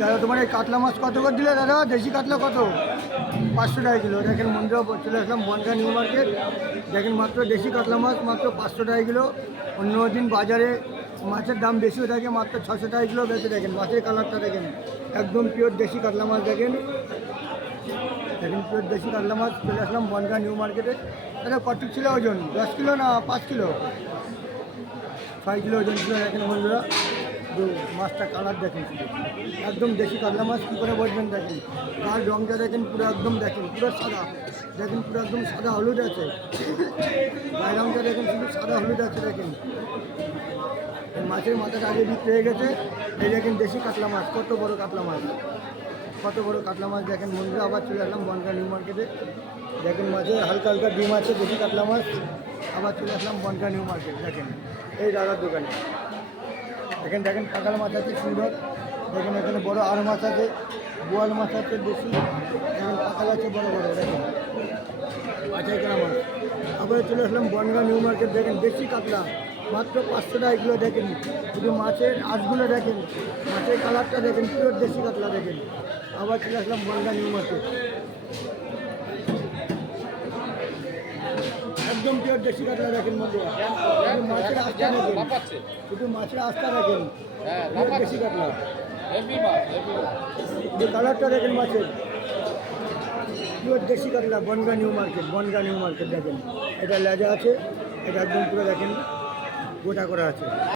দাদা তোমার এই কাতলা মাছ কত করে দিলে দাদা? দেশি কাতলা কত? 500 টাকা কিলো। দেখেন বন্ধুরা, চলে আসলাম বনগাঁ নিউ মার্কেট। দেখেন মাত্র দেশি কাতলা মাছ মাত্র 500 টাকা কিলো। অন্য দিন বাজারে মাছের দাম বেশিও থাকে, মাত্র 600 টাকা কিলো বেঁচে। দেখেন মাছের কালারটা দেখেন, একদম পিওর দেশি কাতলা মাছ। দেখেন দেখেন পিওর দেশি কাতলা মাছ। চলে আসলাম বনগাঁ নিউ মার্কেটে। দাদা কত ছিল ওজন? 10 কিলো না 5 কিলো? 6 কিলো ওজন ছিল। দেখেন বন্ধুরা, মাছটা কালার দেখেন, একদম দেশি কাতলা মাছ। কী করে বলবেন? দেখেন তার রঙটা দেখেন, পুরো একদম দেখেন পুরো সাদা। দেখেন পুরো একদম সাদা হলুদ আছে, গায়ের রঙটা দেখেন শুধু সাদা হলুদ আছে। দেখেন মাছের মাথাটা আগে বিক্রি হয়ে গেছে। এই দেখেন দেশি কাতলা মাছ, কত বড় কাতলা মাছ, কত বড় কাতলা মাছ। দেখেন বন্ধুরা, আবার চলে আসলাম বনগাঁ নিউ মার্কেটে। দেখেন মাছের হালকা হালকা ডিম আছে, দেশি কাতলা মাছ। আবার চলে আসলাম বনগাঁ নিউ মার্কেট। দেখেন এই দাদার দোকানে দেখেন দেখেন কাঁকাল মাছ আছে সুন্দর। দেখেন এখানে বড় আর মাছ আছে, বোয়াল মাছ আছে দেশি। দেখেন কাঁকাল আছে বড় বড়। দেখেন বাছাই করা মাছ। আবার চলে আসলাম বনগাঁ নিউ মার্কেট। দেখেন দেশি কাতলা মাত্র 500 টাকা কিলো। দেখেন শুধু মাছের আঁশগুলো দেখেন, মাছের কালারটা দেখেন, পিওর দেশি কাতলা। দেখেন আবার চলে আসলাম বনগাঁ নিউ মার্কেট। একদম পিওর দেশি কাতলা। দেখেন বন্ধুরা, শুধু মাছের আস্থা দেখেন, শুধু মাছের আস্থা দেখেন, পিওর দেশি কাতলা। যে কালারটা দেখেন মাছের, পিওর দেশি কাতলা। Bongaon new market, Bongaon new market. দেখেন এটা লেজা আছে, এটা একদম পুরো দেখেন গোটা করা আছে।